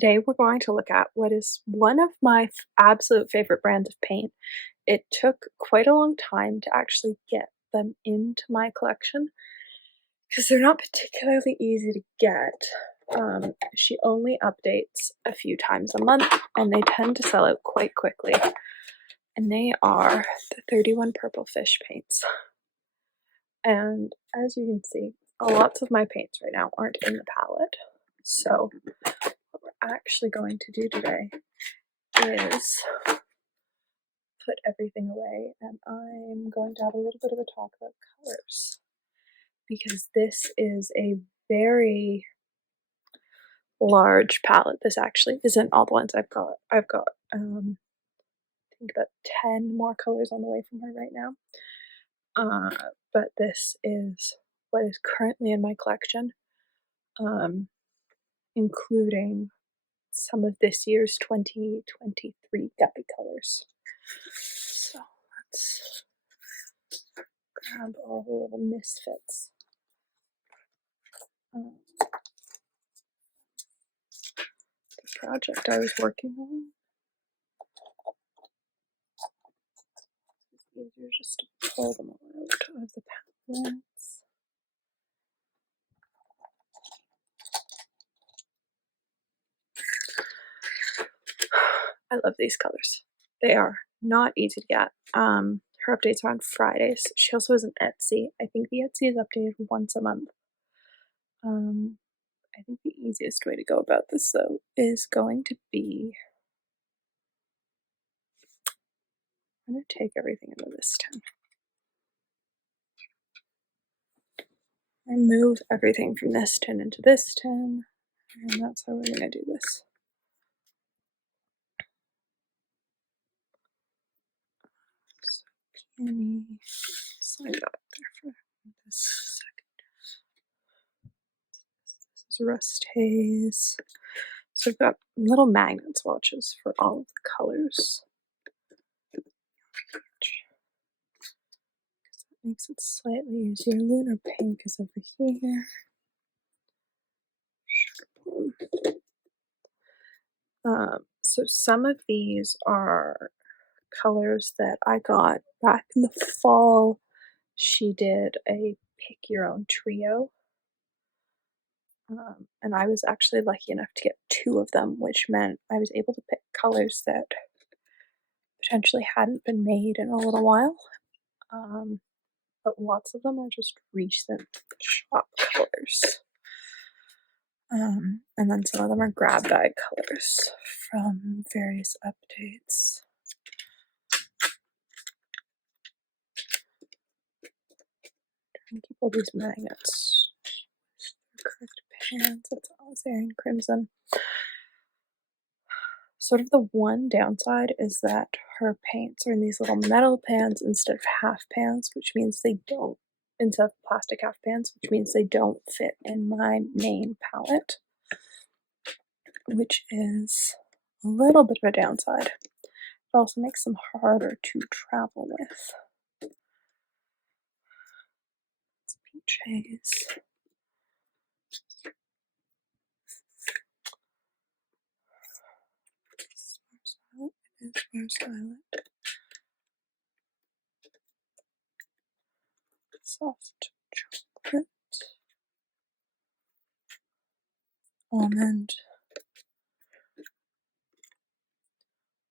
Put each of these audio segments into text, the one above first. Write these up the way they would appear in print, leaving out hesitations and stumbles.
Today we're going to look at what is one of my absolute favorite brands of paint. It took quite a long time to actually get them into my collection because they're not particularly easy to get. She only updates a few times a month and they tend to sell out quite quickly. And they are the 31 Purple Fish paints. And as you can see, lots of my paints right now aren't in the palette. So what we're actually going to do today is put everything away, and I'm going to have a little bit of a talk about colors because this is a very large palette. This actually isn't all the ones I've got. I've got I think about 10 more colors on the way from her right now. But this is what is currently in my collection, including some of this year's 2023 Guppy colors. So let's grab all the little misfits. The project I was working on. It's easier just to pull them all out of the palettes. I love these colors. They are not easy to get. Her updates are on Fridays. She also has an Etsy. I think the Etsy is updated once a month. I think the easiest way to go about this though is going to be, I'm going to take everything into this tin. I move everything from this tin into this tin, and that's how we're going to do this. So Kenny, slide it up there for this second. This is Rust Haze. So I've got little magnet swatches for all of the colors. That makes it slightly easier. Lunar Pink is over here. So some of these are colors that I got back in the fall. She did a pick your own trio. And I was actually lucky enough to get 2 of them, which meant I was able to pick colors that potentially hadn't been made in a little while. But lots of them are just recent shop colors. And then some of them are grab bag colors from various updates. And keep all these magnets. Correct pans, that's alizarin crimson. Sort of the one downside is that her paints are in these little metal pans instead of half pans, which means they don't, instead of plastic half pans, which means they don't fit in my main palette, which is a little bit of a downside. It also makes them harder to travel with. It's Peach Haze. It is Rose Violet. Soft chocolate. Almond.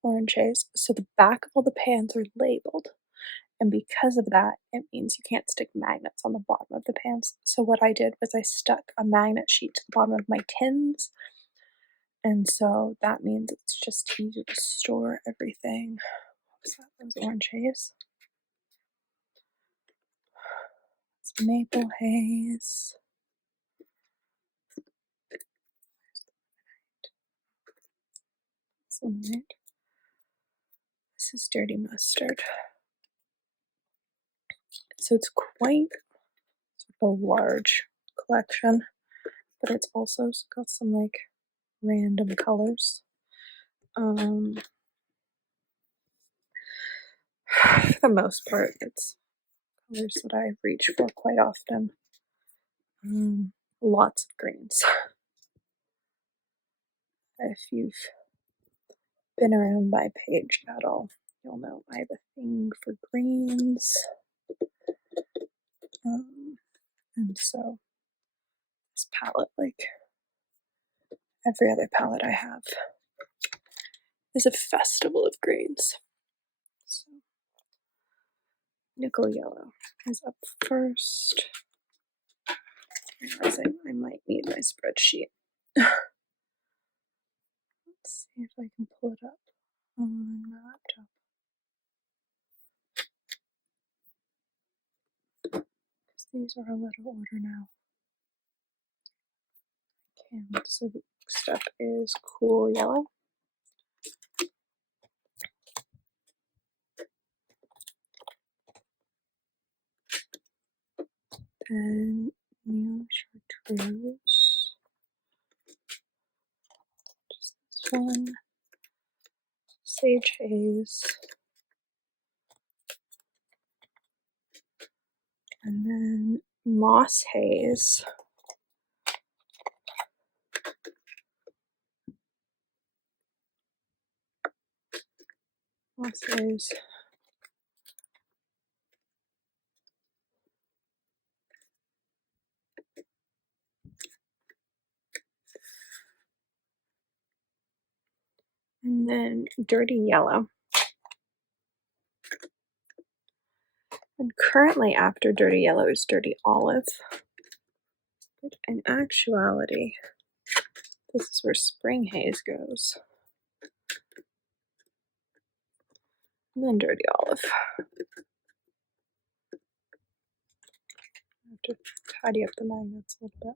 Orange Haze. So the back of all the pans are labeled. And because of that, it means you can't stick magnets on the bottom of the pans. So what I did was I stuck a magnet sheet to the bottom of my tins. And so that means it's just easy to store everything. What was that? That was Orange Haze. It's Maple Haze. This is Dirty Mustard. So it's quite sort of a large collection, but it's also got some like random colors. For the most part, it's colors that I reach for quite often. Lots of greens. If you've been around my page at all, you'll know I have a thing for greens. And so this palette, like every other palette I have, is a festival of greens. So nickel yellow is up first. Realizing I might need my spreadsheet. Let's see if I can pull it up on my laptop. Because these are out of order now. Okay, so the next step is cool yellow. Then new chartreuse. Just this one. Sage haze. And then moss haze. Moss haze. And then dirty yellow. And currently after dirty yellow is dirty olive. But in actuality, this is where spring haze goes. And then dirty olive. I have to tidy up the magnets a little bit.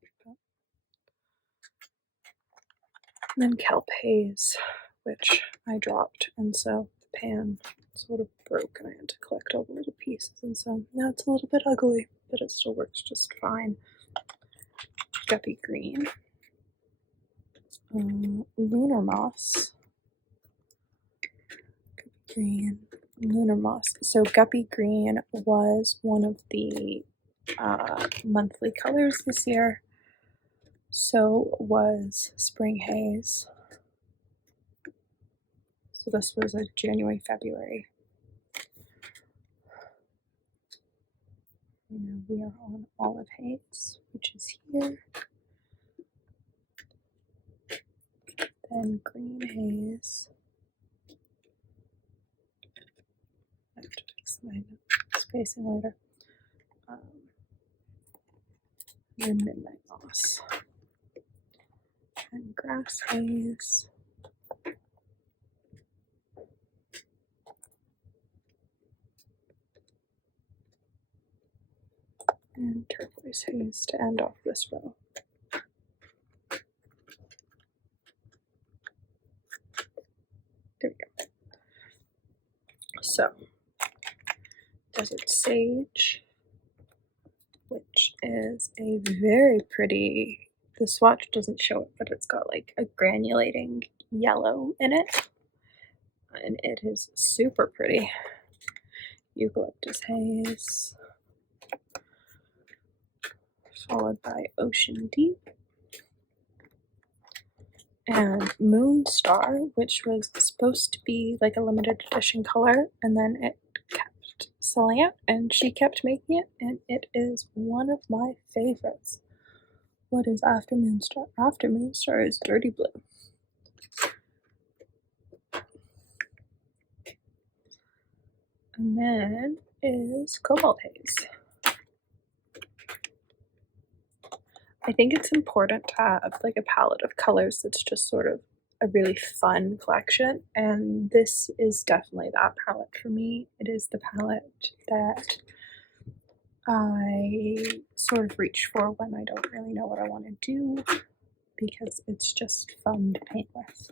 And then kelp haze, which I dropped, and so the pan sort of broke and I had to collect all the little pieces, and so now it's a little bit ugly, but it still works just fine. Guppy green. Lunar moss. Guppy green. Lunar moss. So guppy green was one of the monthly colors this year. So was spring haze. So this was a January, February. We are on olive haze, which is here. Then green haze. I have to fix my spacing later. Then midnight moss. And grass haze. And turquoise haze to end off this row. There we go. So, desert sage, which is a very pretty, the swatch doesn't show it, but it's got like a granulating yellow in it. And it is super pretty. Eucalyptus haze. Followed by Ocean Deep. And Moon Star, which was supposed to be like a limited edition color, and then it kept selling it, and she kept making it, and it is one of my favorites. What is after Moon Star? After Moon Star is Dirty Blue. And then is Cobalt Haze. I think it's important to have like a palette of colors that's just sort of a really fun collection, and this is definitely that palette for me. It is the palette that I sort of reach for when I don't really know what I want to do, because it's just fun to paint with.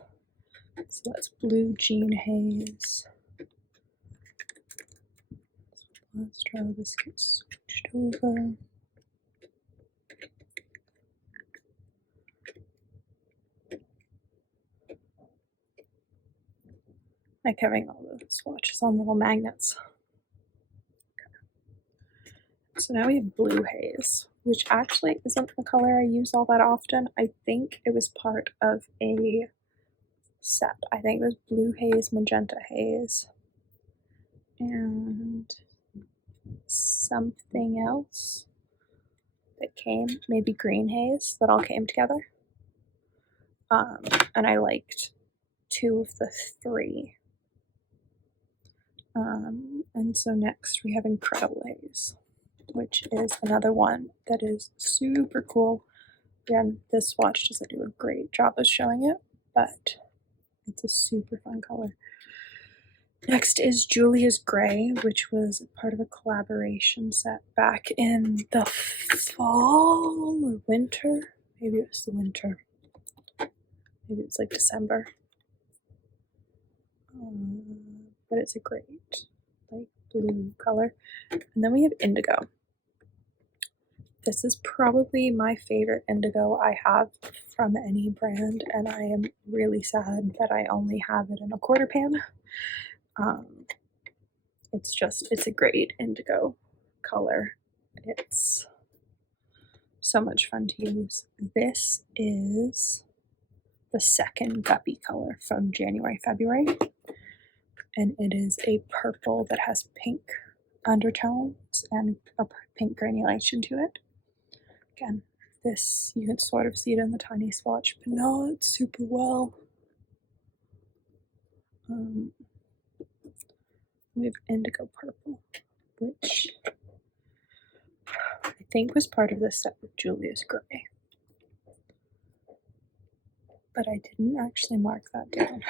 So that's Blue Jean Haze. Let's try this gets switched over. Like having all the swatches on little magnets. Okay. So now we have Blue Haze, which actually isn't a color I use all that often. I think it was part of a set. I think it was blue haze, magenta haze, and something else that came, maybe green haze, that all came together. And I liked 2 of the 3. And so next we have Incredible Haze, which is another one that is super cool. Again, this swatch doesn't do a great job of showing it, but it's a super fun color. Next is Julia's Gray, which was part of a collaboration set back in the fall or winter. Maybe it was the winter. Maybe it was like December. But it's a great like blue color. And then we have Indigo. This is probably my favorite indigo I have from any brand, and I am really sad that I only have it in a quarter pan. It's a great indigo color. It's so much fun to use. This is the second guppy color from January, February, and it is a purple that has pink undertones and a pink granulation to it. Again, this, you can sort of see it in the tiny swatch, but not super well. We have Indigo Purple, which I think was part of this set with Julia's Gray. But I didn't actually mark that down.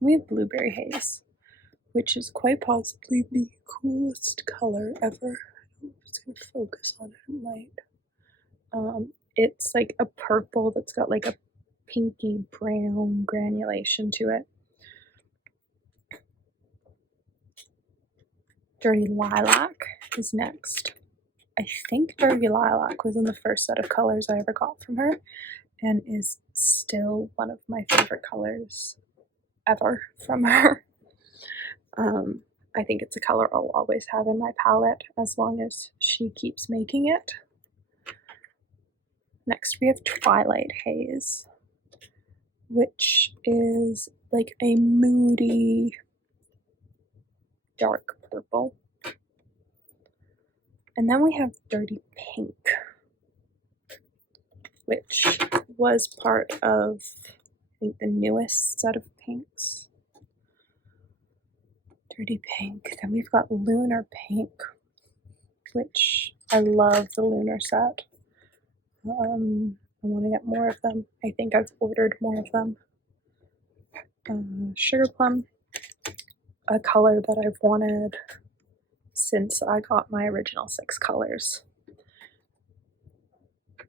We have Blueberry Haze, which is quite possibly the coolest color ever. I don't know if it's going to focus on it, it might. It's like a purple that's got like a pinky brown granulation to it. Dirty Lilac is next. I think Dirty Lilac was in the first set of colors I ever got from her, and is still one of my favorite colors ever from her. I think it's a color I'll always have in my palette as long as she keeps making it. Next we have Twilight Haze, which is like a moody dark purple. And then we have Dirty Pink, which was part of, I think, the newest set of pinks. Dirty Pink. Then we've got Lunar Pink, which I love the Lunar set. I want to get more of them. I think I've ordered more of them. Sugar Plum, a color that I've wanted since I got my original 6 colors.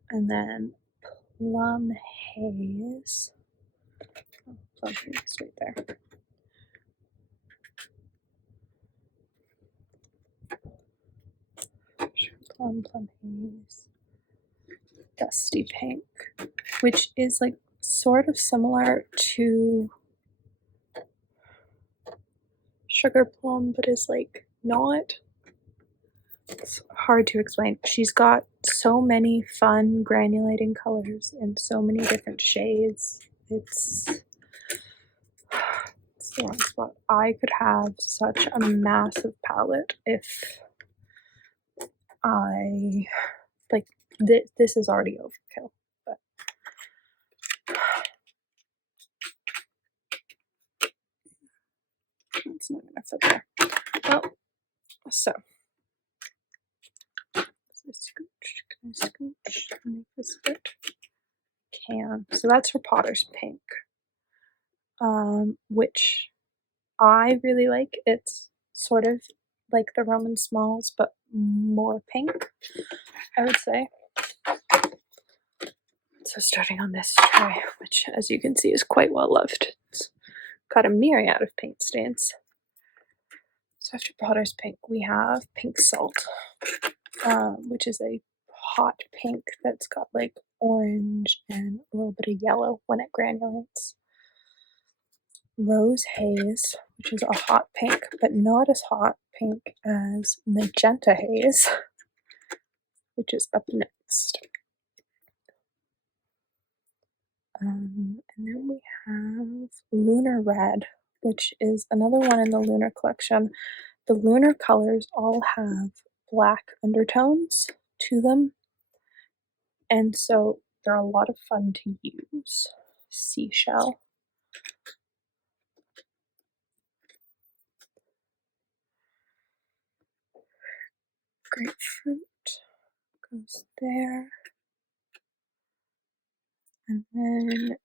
And then Plum Haze. Oh, Plum Haze right there. Plum Haze. Dusty Pink, which is like sort of similar to Sugar Plum, but is like not. It's hard to explain. She's got so many fun granulating colors in so many different shades. It's the wrong spot. I could have such a massive palette if I like this is already overkill, but it's not gonna fit there. Well, so can I scooch and make this fit? Can. So that's her Potter's Pink, which I really like. It's sort of like the Roman Smalls, but more pink, I would say. So starting on this tray, which as you can see is quite well loved. It's got a myriad of paint stains. So after Potter's Pink, we have Pink Salt, which is a hot pink that's got like orange and a little bit of yellow when it granulates. Rose Haze, which is a hot pink, but not as hot pink as Magenta Haze, which is up next. And then we have Lunar Red, which is another one in the Lunar collection. The Lunar colors all have black undertones to them, and so they're a lot of fun to use. Seashell. Grapefruit goes there. And then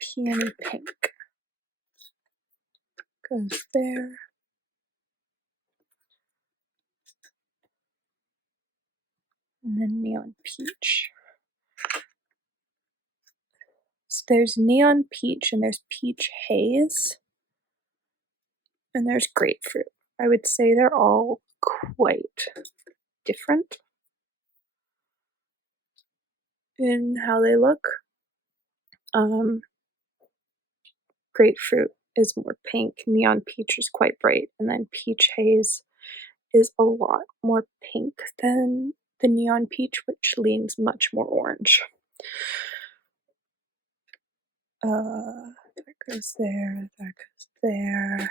Peony Pink goes there. And then Neon Peach. So there's Neon Peach and there's Peach Haze. And there's Grapefruit. I would say they're all quite different in how they look. Grapefruit is more pink, Neon Peach is quite bright, and then Peach Haze is a lot more pink than the Neon Peach, which leans much more orange. That goes there, that goes there,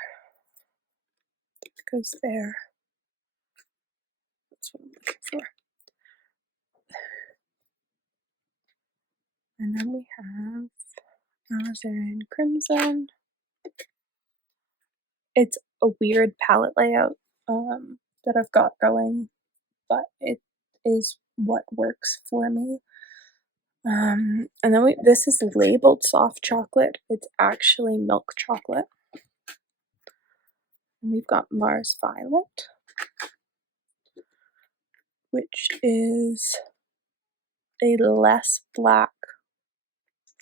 that goes there. That's what I'm looking for. And then we have Alizarin Crimson. It's a weird palette layout that I've got going, but it is what works for me. And then this is labeled soft chocolate. It's actually milk chocolate. And we've got Mars Violet, which is a less black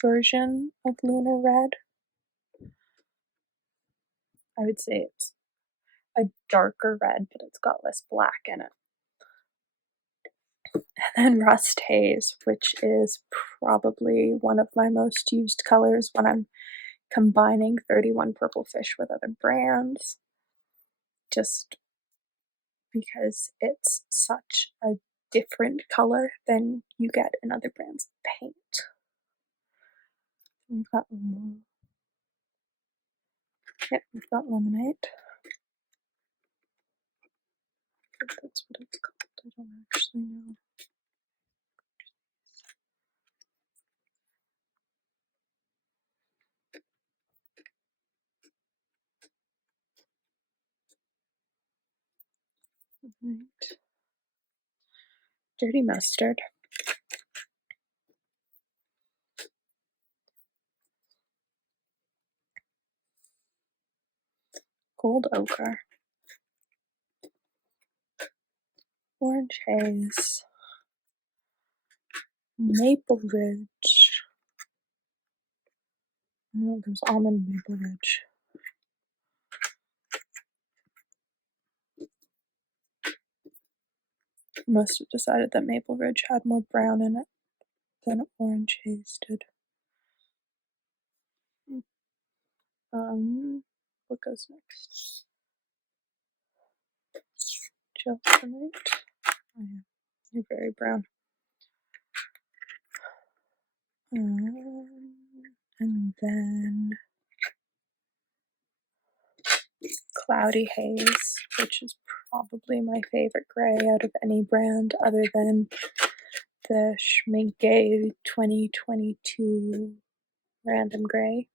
version of Lunar Red. I would say it's a darker red, but it's got less black in it. And then Rust Haze, which is probably one of my most used colors when I'm combining 31 Purple Fish with other brands, just because it's such a different color than you get in other brands of paint. We've got Lemonade. I think that's what it's called. I don't actually know. Right. Dirty Mustard. Gold Ochre. Orange Haze. Maple Ridge. No, there's Almond Maple Ridge. Must have decided that Maple Ridge had more brown in it than Orange Haze did. What goes next? Gelatinite. Oh yeah, you're very brown. And then Cloudy Haze, which is probably my favorite gray out of any brand other than the Schmincke 2022 Random Gray,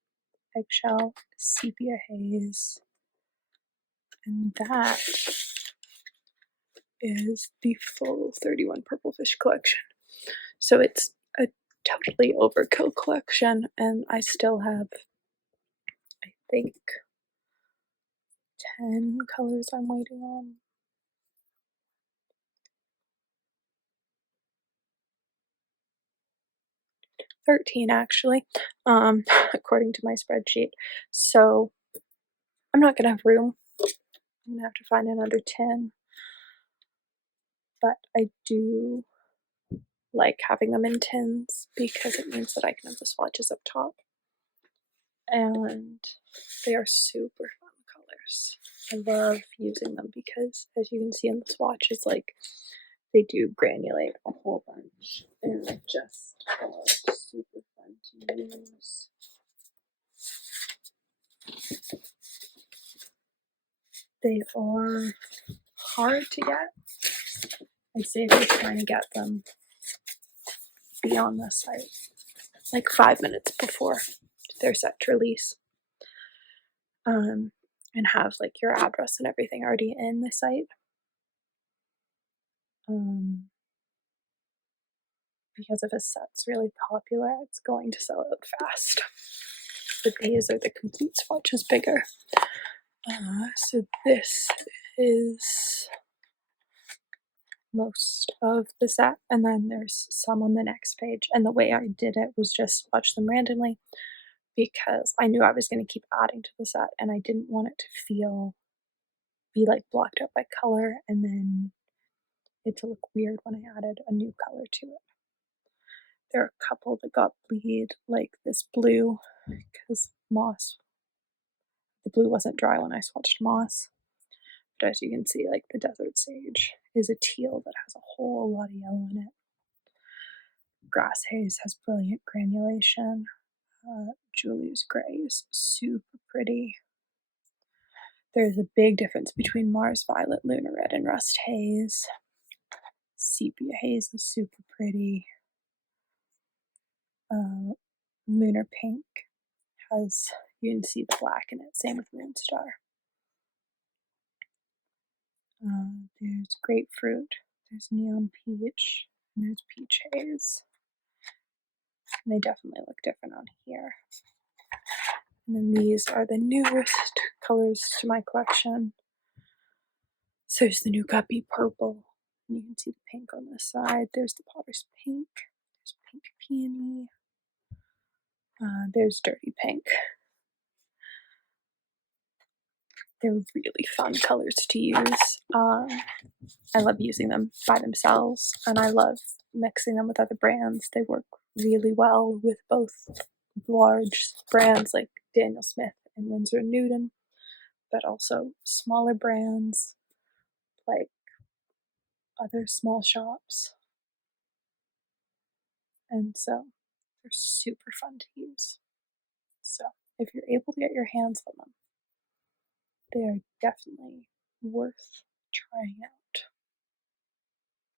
Eggshell, Sepia Haze, and that is the full 31 Purple Fish collection. So it's a totally overkill collection, and I still have, I think, 10 colors I'm waiting on. 13 actually, according to my spreadsheet. So I'm not gonna have room. I'm gonna have to find another 10. But I do like having them in tins because it means that I can have the swatches up top. And they are super fun colors. I love using them because, as you can see in the swatches, like, they do granulate a whole bunch, and it just are super fun to use. They are hard to get. I'd say if you're trying to get them, be on the site like 5 minutes before they're set to release, and have like your address and everything already in the site. Because if a set's really popular, it's going to sell out fast. The days or the complete swatch is bigger. So this is most of the set, and then there's some on the next page. And the way I did it was just swatch them randomly because I knew I was going to keep adding to the set, and I didn't want it to be like blocked out by color and then it to look weird when I added a new color to it. There are a couple that got bleed, like this blue, because the blue wasn't dry when I swatched moss. But as you can see, like the desert sage is a teal that has a whole lot of yellow in it. Grass haze has brilliant granulation. Julie's gray is super pretty. There's a big difference between Mars violet, lunar red, and rust haze. Sepia haze is super pretty. Lunar pink has, you can see the black in it, same with Moonstar. There's grapefruit, there's neon peach, and there's peach haze. And they definitely look different on here. And then these are the newest colors to my collection. So there's the new guppy purple. And you can see the pink on this side. There's the potter's pink. There's pink peony. There's dirty pink. They're really fun colors to use. I love using them by themselves, and I love mixing them with other brands. They work really well with both large brands like Daniel Smith and Winsor & Newton, but also smaller brands like other small shops. And so they're super fun to use. So if you're able to get your hands on them, they are definitely worth trying out.